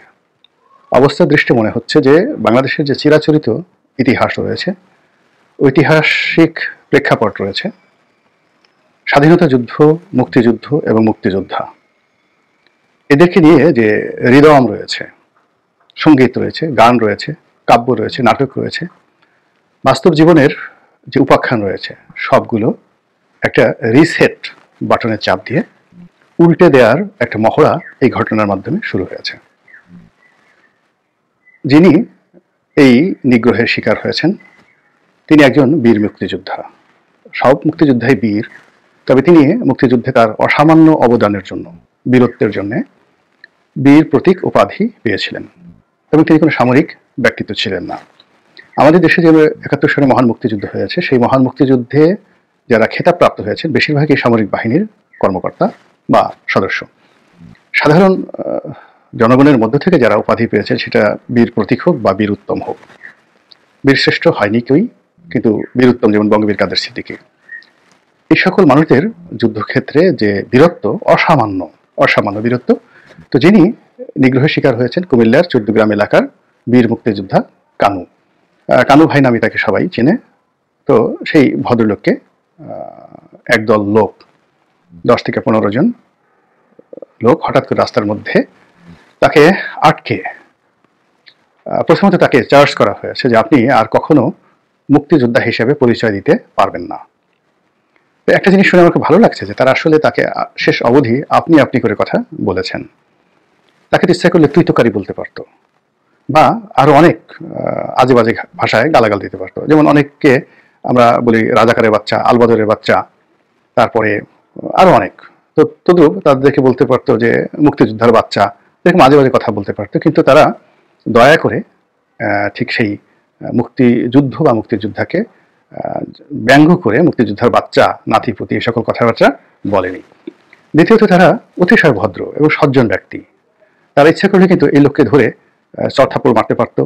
অবস্থা দৃষ্টি মনে হচ্ছে যে বাংলাদেশের যে চিরাচরিত ইতিহাস রয়েছে, ঐতিহাসিক প্রেক্ষাপট রয়েছে, স্বাধীনতা যুদ্ধ, মুক্তিযুদ্ধ এবং মুক্তিযোদ্ধা, এদেরকে নিয়ে যে হৃদয়ম রয়েছে, সঙ্গীত রয়েছে, গান রয়েছে, কাব্য রয়েছে, নাটক রয়েছে, বাস্তব জীবনের যে উপাখ্যান রয়েছে, সবগুলো একটা রিসেট বাটনের চাপ দিয়ে উল্টে দেওয়ার একটা মহড়া এই ঘটনার মাধ্যমে শুরু হয়েছে। যিনি এই নিগ্রহের শিকার হয়েছেন তিনি একজন বীর মুক্তিযোদ্ধা। সব মুক্তিযোদ্ধাই বীর, তবে তিনি মুক্তিযুদ্ধে তার অসামান্য অবদানের জন্য, বীরত্বের জন্য বীর প্রতীক উপাধি পেয়েছিলেন এবং তিনি কোনো সামরিক ব্যক্তিত্ব ছিলেন না। আমাদের দেশে যে ৭১ সালে মহান মুক্তিযুদ্ধ হয়েছে, সেই মহান মুক্তিযুদ্ধে যারা খেতাবপ্রাপ্ত হয়েছেন বেশিরভাগই সামরিক বাহিনীর কর্মকর্তা বা সদস্য। সাধারণ জনগণের মধ্য থেকে যারা উপাধি পেয়েছেন, সেটা বীর প্রতীক হোক বা বীর উত্তম হোক, বীরশ্রেষ্ঠ হয়নি কেউই, কিন্তু বীর উত্তম যেমন বঙ্গবীর কাদের সিদ্দিকী, এই সকল মানুষদের যুদ্ধক্ষেত্রে যে বীরত্ব, অসামান্য বীরত্ব। তো যিনি নিগ্রহের শিকার হয়েছেন কুমিল্লার ১৪ গ্রাম এলাকার বীর মুক্তিযোদ্ধা কানু ভাই নামে তাকে সবাই চেনে। তো সেই ভদ্রলোককে একদল লোক, 10 থেকে 15 জন লোক হঠাৎ করে রাস্তার মধ্যে তাকে আটকে প্রথমত তাকে চার্জ করা হয়েছে যে আপনি আর কখনো মুক্তিযোদ্ধা হিসেবে পরিচয় দিতে পারবেন না। একটা জিনিস শুনে আমাকে ভালো লাগছে যে তারা আসলে তাকে শেষ অবধি আপনি করে কথা বলেছেন। তাকে ইচ্ছা করলে তুই তোকারি বলতে পারতো বা আরো অনেক আজে বাজে ভাষায় গালাগাল দিতে পারতো। যেমন অনেককে আমরা বলি রাজাকারের বাচ্চা, আলবদরের বাচ্চা, তারপরে আরো অনেক। তো তদ্রুপ তাদেরকে বলতে পারতো যে মুক্তিযোদ্ধার বাচ্চা, এরকম আজে বাজে কথা বলতে পারতো। কিন্তু তারা দয়া করে ঠিক সেই মুক্তিযুদ্ধ বা মুক্তিযোদ্ধাকে ব্যঙ্গ করে মুক্তিযোদ্ধার বাচ্চা নাতিপুতি এই সকল কথাবার্তা বলেনি। দ্বিতীয়ত তারা অতিশয় ভদ্র এবং সজ্জন ব্যক্তি। তারা ইচ্ছা করলে কিন্তু এই লোককে ধরে চড়থাপ্পড় মারতে পারত,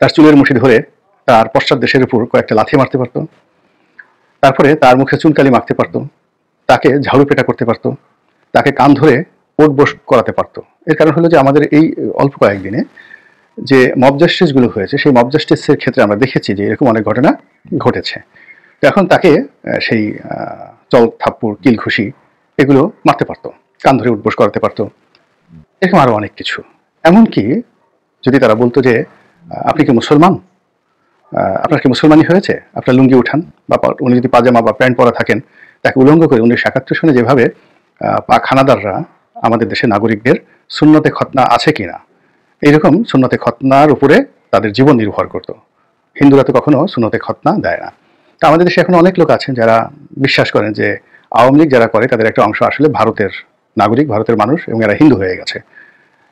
তার চুলের মুঠি ধরে তার পশ্চাৎ দেশের উপর কয়েকটা লাথি মারতে পারত, তারপরে তার মুখে চুনকালি মারতে পারত, তাকে ঝাড়ু পেটা করতে পারত, তাকে কান ধরে ওঠ বস করাতে পারত। এর কারণ হলো যে আমাদের এই অল্প কয়েকদিনে যে মব জাস্টিসগুলো হয়েছে, সেই মব জাস্টিসের ক্ষেত্রে আমরা দেখেছি যে এরকম অনেক ঘটনা ঘটেছে। তো এখন তাকে সেই চল থাপ্পড় কিল ঘুষি এগুলো মারতে পারতো, কান ধরে উঠবোস করাতে পারতো, এরকম আরো অনেক কিছু। এমনকি যদি তারা বলতো যে আপনি কি মুসলমান, আপনার কি মুসলমানি হয়েছে, আপনার লুঙ্গি উঠান, বা উনি যদি পাজামা বা প্যান্ট পরা থাকেন তাকে উলঙ্গ করে 1971 সনে যেভাবে পাক হানাদাররা আমাদের দেশের নাগরিকদের সুন্নতে খতনা আছে কিনা এইরকম সুন্নতে খতনার উপরে তাদের জীবন নির্ভর করত। হিন্দুরা তো কখনো সুন্নতে খতনা দেয় না। তা আমাদের দেশে এখন অনেক লোক আছেন যারা বিশ্বাস করেন যে আওয়ামী লীগ যারা করে তাদের একটা অংশ আসলে ভারতের নাগরিক, ভারতের মানুষ, এবং এরা হিন্দু হয়ে গেছে।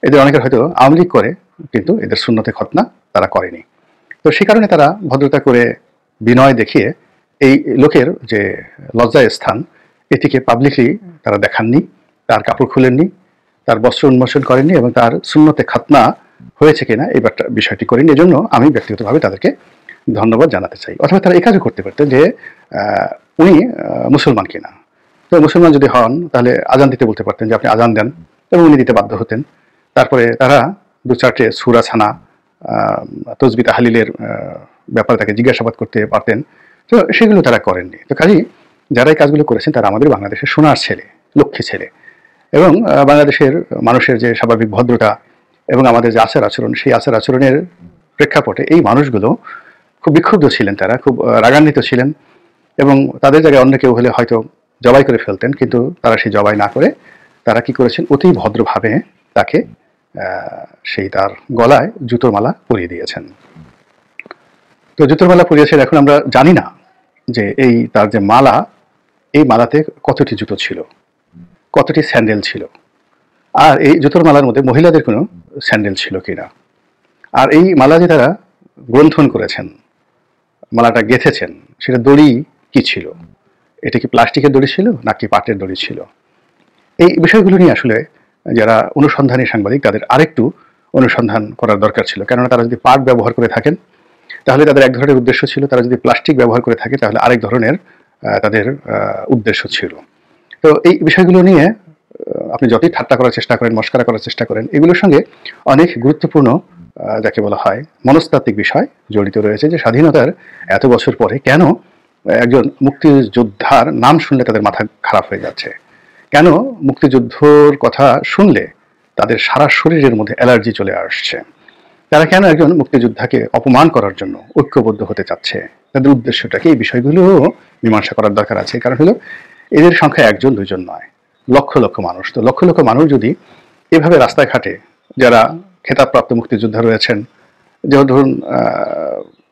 এদের অনেকের হয়তো আওয়ামী লীগ করে, কিন্তু এদের সুন্নতে খতনা তারা করেনি। তো সেই কারণে তারা ভদ্রতা করে বিনয় দেখিয়ে এই লোকের যে লজ্জার স্থান এটিকে পাবলিকলি তারা দেখাননি, তার কাপড় খুলেননি, তার বস্ত্র উন্মোচন করেননি, এবং তার সুন্নতে খতনা হয়েছে কিনা এই বিষয়টি করেনি। এজন্য আমি ব্যক্তিগতভাবে তাদেরকে ধন্যবাদ জানাতে চাই। অথবা তারা এই কাজও করতে পারতেন যে উনি মুসলমান কিনা, তো মুসলমান যদি হন তাহলে আজান দিতে বলতে পারতেন যে আপনি আজান দেন, এবং উনি দিতে বাধ্য হতেন। তারপরে তারা 2-4টে সূরা ছানা তসবিহ তাহলিলের ব্যাপারে তাকে জিজ্ঞাসাবাদ করতে পারতেন। তো সেগুলো তারা করেননি। তো কাজেই যারা এই কাজগুলো করেছেন তারা আমাদের বাংলাদেশের সোনার ছেলে, লক্ষ্মী ছেলে, এবং বাংলাদেশের মানুষের যে স্বাভাবিক ভদ্রতা এবং আমাদের যে আচার আচরণ, সেই আচার আচরণের প্রেক্ষাপটে এই মানুষগুলো খুব বিক্ষুব্ধ ছিলেন, তারা খুব রাগান্বিত ছিলেন, এবং তাদের জায়গায় অন্য কেউ হলে হয়তো জবাই করে ফেলতেন, কিন্তু তারা সেই জবাই না করে তারা কি করেছেন, অতি ভদ্রভাবে তাকে সেই তার গলায় জুতোর মালা পরিয়ে দিয়েছেন। তো জুতোর মালা পরিয়েছেন, এখন আমরা জানি না যে এই তার যে মালা, এই মালাতে কতটি জুতো ছিল, কতটি স্যান্ডেল ছিল, আর এই জুতোর মালার মধ্যে মহিলাদের কোনো স্যান্ডেল ছিল কিনা, আর এই মালা যে তারা গ্রন্থন করেছেন, মালাটা গেঁথেছেন, সেটা দড়ি কি ছিল, এটা কি প্লাস্টিকের দড়ি ছিল নাকি পাটের দড়ি ছিল, এই বিষয়গুলো নিয়ে আসলে যারা অনুসন্ধানী সাংবাদিক তাদের আরেকটু অনুসন্ধান করার দরকার ছিল। কেননা তারা যদি পাট ব্যবহার করে থাকেন তাহলে তাদের এক ধরনের উদ্দেশ্য ছিল, তারা যদি প্লাস্টিক ব্যবহার করে থাকে তাহলে আরেক ধরনের তাদের উদ্দেশ্য ছিল। তো এই বিষয়গুলো নিয়ে আপনি যতই ঠাট্টা করার চেষ্টা করেন, মস্করা করার চেষ্টা করেন, এগুলোর সঙ্গে অনেক গুরুত্বপূর্ণ যাকে বলা হয় মনস্তাত্ত্বিক বিষয় জড়িত রয়েছে। যে স্বাধীনতার এত বছর পরে কেন একজন মুক্তিযোদ্ধার নাম শুনলে তাদের মাথা খারাপ হয়ে যাচ্ছে, কেন মুক্তিযুদ্ধর কথা শুনলে তাদের সারা শরীরের মধ্যে অ্যালার্জি চলে আসছে, তারা কেন একজন মুক্তিযোদ্ধাকে অপমান করার জন্য ঐক্যবদ্ধ হতে চাচ্ছে, তাদের উদ্দেশ্যটাকে, এই বিষয়গুলো মীমাংসা করার দরকার আছে। কারণ হলো এদের সংখ্যা 1-2 নয়, লক্ষ লক্ষ মানুষ। তো লক্ষ লক্ষ মানুষ যদি এভাবে রাস্তায় ঘাটে যারা খেতাবপ্রাপ্ত মুক্তিযোদ্ধা রয়েছেন, যে ধরুন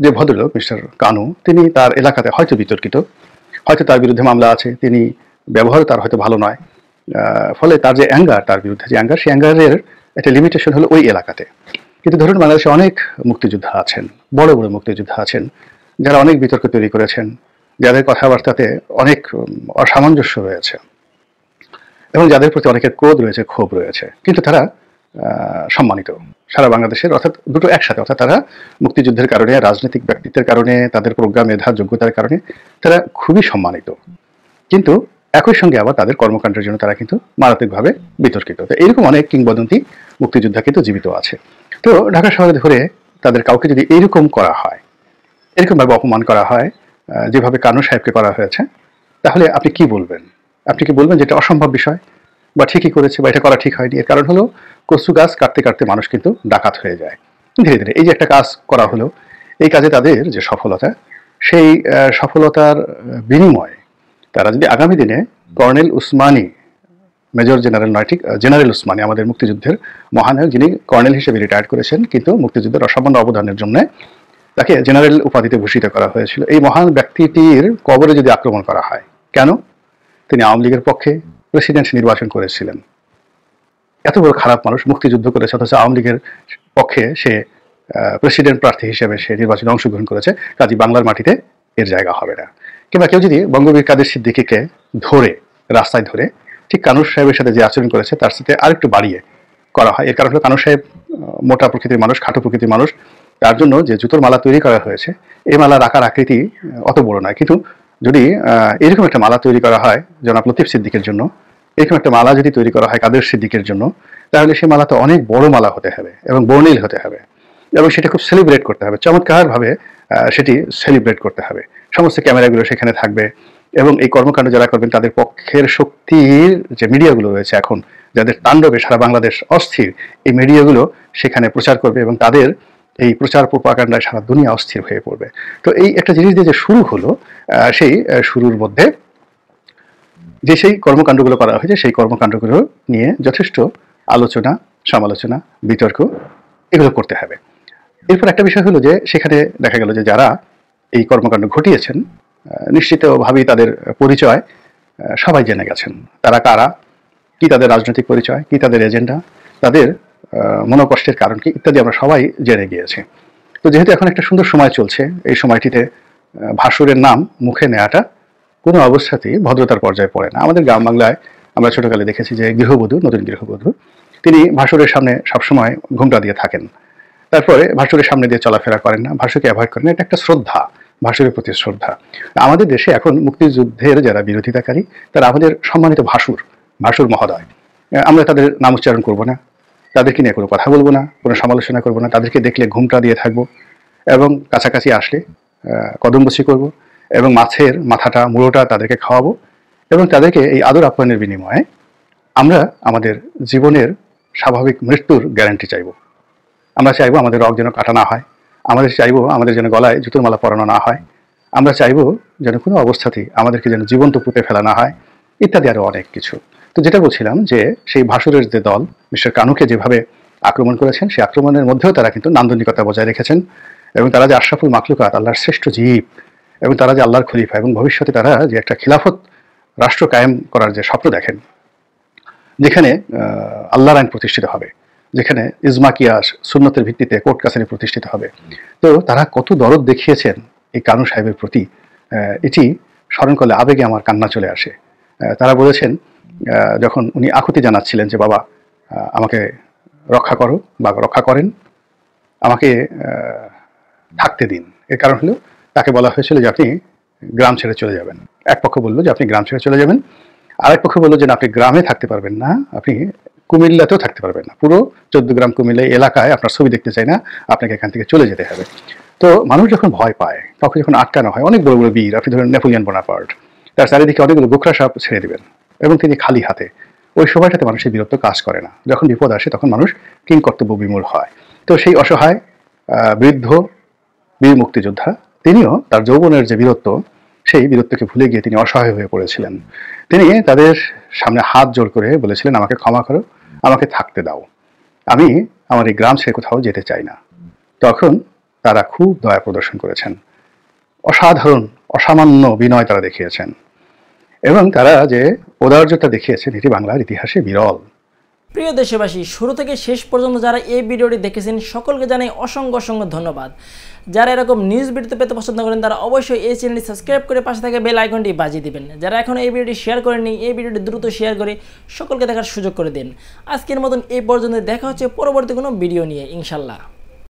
যে ভদ্রলোক মিস্টার কানু, তিনি তার এলাকাতে হয়তো বিতর্কিত, হয়তো তার বিরুদ্ধে মামলা আছে, তিনি ব্যবহার তার হয়তো ভালো নয়, ফলে তার যে অ্যাঙ্গার, তার বিরুদ্ধে যে অ্যাঙ্গার, সেই অ্যাঙ্গারের একটা লিমিটেশন হলো ওই এলাকাতে। কিন্তু ধরুন বাংলাদেশে অনেক মুক্তিযোদ্ধা আছেন, বড় বড় মুক্তিযোদ্ধা আছেন, যারা অনেক বিতর্ক তৈরি করেছেন, যাদের কথাবার্তাতে অনেক অসামঞ্জস্য রয়েছে, এবং যাদের প্রতি অনেকের ক্রোধ রয়েছে, ক্ষোভ রয়েছে, কিন্তু তারা সম্মানিত সারা বাংলাদেশের, অর্থাৎ দুটো একসাথে, অর্থাৎ তারা মুক্তিযুদ্ধের কারণে, রাজনৈতিক ব্যক্তিত্বের কারণে, তাদের প্রজ্ঞা, মেধা, যোগ্যতার কারণে তারা খুবই সম্মানিত, কিন্তু একই সঙ্গে আবার তাদের কর্মকাণ্ডের জন্য তারা কিন্তু মারাত্মকভাবে বিতর্কিত। তো এইরকম অনেক কিংবদন্তি মুক্তিযোদ্ধা কিন্তু জীবিত আছে। তো ঢাকা শহরে ধরে তাদের কাউকে যদি এইরকম করা হয়, এরকমভাবে অপমান করা হয় যেভাবে কানু সাহেবকে করা হয়েছে, তাহলে আপনি কি বলবেন? আপনি কি বলবেন যে এটা অসম্ভব বিষয়, বা ঠিকই করেছে, বা এটা করা ঠিক হয়নি? এর কারণ হলো কচু গাছ কাটতে কাটতে মানুষ কিন্তু ডাকাত হয়ে যায় ধীরে ধীরে। এই যে একটা কাজ করা হলো, এই কাজে তাদের যে সফলতা, সেই সফলতার বিনিময়ে তারা যদি আগামী দিনে কর্নেল উসমানী, মেজর জেনারেল নয়, ঠিক জেনারেল উসমানী, আমাদের মুক্তিযুদ্ধের মহানায়ক, যিনি কর্নেল হিসেবে রিটায়ার্ড করেছেন, কিন্তু মুক্তিযুদ্ধের অসামান্য অবদানের জন্য তাকে জেনারেল উপাধিতে ভূষিত করা হয়েছিল, এই মহান ব্যক্তিটির কবরে যদি আক্রমণ করা হয়, কেন? তিনি আওয়ামী লীগের পক্ষে প্রেসিডেন্ট নির্বাচন করেছিলেন। এত বড় খারাপ মানুষ মুক্তিযুদ্ধ করেছে, অথচ আওয়ামী লীগের পক্ষে সে প্রেসিডেন্ট প্রার্থী হিসেবে সে নির্বাচনে অংশগ্রহণ করেছে, কাজী বাংলার মাটিতে এর জায়গা হবে না। কিংবা কেউ যদি বঙ্গবীর কাদের সিদ্দিকীকে ধরে রাস্তায় ধরে ঠিক কানুর সাহেবের সাথে যে আচরণ করেছে তার সাথে আরেকটু বাড়িয়ে করা হয়, এর কারণ হলো কানুর সাহেব মোটা প্রকৃতির মানুষ, খাটো প্রকৃতির মানুষ, তার জন্য যে জুতোর মালা তৈরি করা হয়েছে এই মালার আকার আকৃতি অত বড় নয়। কিন্তু যদি এরকম একটা মালা তৈরি করা হয় জনাব লতিফ সিদ্দিকের জন্য, এরকম একটা মালা যদি তৈরি করা হয় কাদের সিদ্দিকের জন্য, তাহলে সেই মালা তো অনেক বড় মালা হতে হবে এবং বর্ণিল হতে হবে এবং সেটা খুব সেলিব্রেট করতে হবে, চমৎকারভাবে সেটি সেলিব্রেট করতে হবে। সমস্ত ক্যামেরাগুলো সেখানে থাকবে এবং এই কর্মকাণ্ড যারা করবেন তাদের পক্ষের শক্তির যে মিডিয়াগুলো রয়েছে এখন, যাদের তাণ্ডবে সারা বাংলাদেশ অস্থির, এই মিডিয়াগুলো সেখানে প্রচার করবে এবং তাদের এই প্রচার প্রপাগান্ডায় সারা দুনিয়া অস্থির হয়ে পড়বে। তো এই একটা জিনিস দিয়ে যে শুরু হলো, সেই শুরুর মধ্যে যে সেই কর্মকাণ্ডগুলো করা হয়েছে সেই কর্মকাণ্ডগুলো নিয়ে যথেষ্ট আলোচনা, সমালোচনা, বিতর্ক এগুলো করতে হবে। এরপর একটা বিষয় হলো যে সেখানে দেখা গেল যে যারা এই কর্মকাণ্ড ঘটিয়েছেন নিশ্চিতভাবেই তাদের পরিচয় সবাই জেনে গেছেন। তারা কারা, কি তাদের রাজনৈতিক পরিচয়, কি তাদের এজেন্ডা, তাদের মনোকষ্টের কারণ কি ইত্যাদি আমরা সবাই জেনে গিয়েছি। তো যেহেতু এখন একটা সুন্দর সময় চলছে, এই সময়টিতে ভাসুরের নাম মুখে নেওয়াটা কোনো অবস্থাতেই ভদ্রতার পর্যায়ে পড়ে না। আমাদের গ্রাম বাংলায় আমরা ছোটকালে দেখেছি যে গৃহবধূ, নতুন গৃহবধূ, তিনি ভাসুরের সামনে সবসময় ঘোমটা দিয়ে থাকেন, তারপরে ভাসুরের সামনে দিয়ে চলাফেরা করেন না, ভাসুরকে অ্যাভয়েড করেন। এটা একটা শ্রদ্ধা, ভাসুরের প্রতি শ্রদ্ধা। আমাদের দেশে এখন মুক্তিযুদ্ধের যারা বিরোধিতাকারী তারা আমাদের সম্মানিত ভাসুর মহোদয়, আমরা তাদের নাম উচ্চারণ করবো না, তাদেরকে নিয়ে কোনো কথা বলবো না, কোনো সমালোচনা করবো না, তাদেরকে দেখলে ঘুমটা দিয়ে থাকবো এবং কাছাকাছি আসলে কদমবসি করব এবং মাছের মাথাটা মুড়োটা তাদেরকে খাওয়াবো এবং তাদেরকে এই আদর আপ্যায়নের বিনিময়ে আমরা আমাদের জীবনের স্বাভাবিক মৃত্যুর গ্যারান্টি চাইব। আমরা চাইবো আমাদের রক যেন কাটা না হয়, আমাদের চাইবো আমাদের যেন গলায় জুতোর মালা পরানো না হয়, আমরা চাইবো যেন কোনো অবস্থাতেই আমাদেরকে যেন জীবন্ত পুঁতে ফেলা না হয়, ইত্যাদি আরও অনেক কিছু। তো যেটা বলছিলাম যে সেই ভাসুরের যে দল মিস্টার কানুকে যেভাবে আক্রমণ করেছেন, সেই আক্রমণের মধ্যেও তারা কিন্তু নান্দনিকতা বজায় রেখেছেন এবং তারা যে আশরাফুল মাখলুকাত, আল্লাহর শ্রেষ্ঠ জীব, এবং তারা যে আল্লাহর খলিফা এবং ভবিষ্যতে তারা যে একটা খিলাফত রাষ্ট্র কায়েম করার যে স্বপ্ন দেখেন, যেখানে আল্লাহর আইন প্রতিষ্ঠিত হবে, যেখানে ইজমা কিয়াস সুন্নতের ভিত্তিতে কোর্ট কাছারি প্রতিষ্ঠিত হবে। তো তারা কত দরদ দেখিয়েছেন এই কানু সাহেবের প্রতি, এটি স্মরণ করলে আবেগে আমার কান্না চলে আসে। তারা বলেছেন যখন উনি আকুতি জানাচ্ছিলেন যে বাবা আমাকে রক্ষা করো বা রক্ষা করেন, আমাকে থাকতে দিন, এর কারণ হলো তাকে বলা হয়েছিল যে আপনি গ্রাম ছেড়ে চলে যাবেন। এক পক্ষ বললো যে আপনি গ্রাম ছেড়ে চলে যাবেন, আরেক পক্ষ বললো যে আপনি গ্রামে থাকতে পারবেন না, আপনি কুমিল্লাতেও থাকতে পারবেন না, পুরো 14 গ্রাম কুমিল্লা এলাকায় আপনার ছবি দেখতে চাই না, আপনাকে এখান থেকে চলে যেতে হবে। তো মানুষ যখন ভয় পায়, তখন যখন আটকানো হয়, অনেক বড় বড় বীর, আপনি ধরেন নেপোলিয়ন বোনাপার্ট, তার চারিদিকে অনেকগুলো গোখরা সাপ ছেড়ে দিবেন এবং তিনি খালি হাতে, ওই সময়টাতে মানুষের বীরত্ব কাজ করে না। যখন বিপদ আসে তখন মানুষ কিং কর্তব্য বিমূঢ় হয়। তো সেই অসহায় বৃদ্ধ বীর মুক্তিযোদ্ধা তিনিও তার যৌবনের যে বীরত্ব, সেই বীরত্বকে ভুলে গিয়ে তিনি অসহায় হয়ে পড়েছিলেন। তিনি তাদের সামনে হাত জোড় করে বলেছিলেন আমাকে ক্ষমা করো, আমাকে থাকতে দাও, আমি আমার এই গ্রাম ছেড়ে কোথাও যেতে চাই না। তখন তারা খুব দয়া প্রদর্শন করেছেন, অসাধারণ অসামান্য বিনয় তারা দেখিয়েছেন এবং তারা যে ঔদার্যতা দেখিয়েছেন এটি বাংলার ইতিহাসে বিরল। প্রিয় দেশবাসী, শুরু থেকে শেষ পর্যন্ত যারা এই ভিডিওটি দেখেছেন সকলকে জানাই অসংখ্য অসংখ্য ধন্যবাদ। যারা এরকম নিউজ ভিডিও পেতে পছন্দ করেন তারা অবশ্যই এই চ্যানেলটি সাবস্ক্রাইব করে পাশে থাকা বেল আইকনটি বাজিয়ে দিবেন। যারা এখন এই ভিডিওটি শেয়ার করেননি, এই ভিডিওটি দ্রুত শেয়ার করে সকলকে দেখার সুযোগ করে দিন। আজকের মতন এই পর্যন্ত, দেখা হচ্ছে পরবর্তী কোনো ভিডিও নিয়ে ইনশাল্লাহ।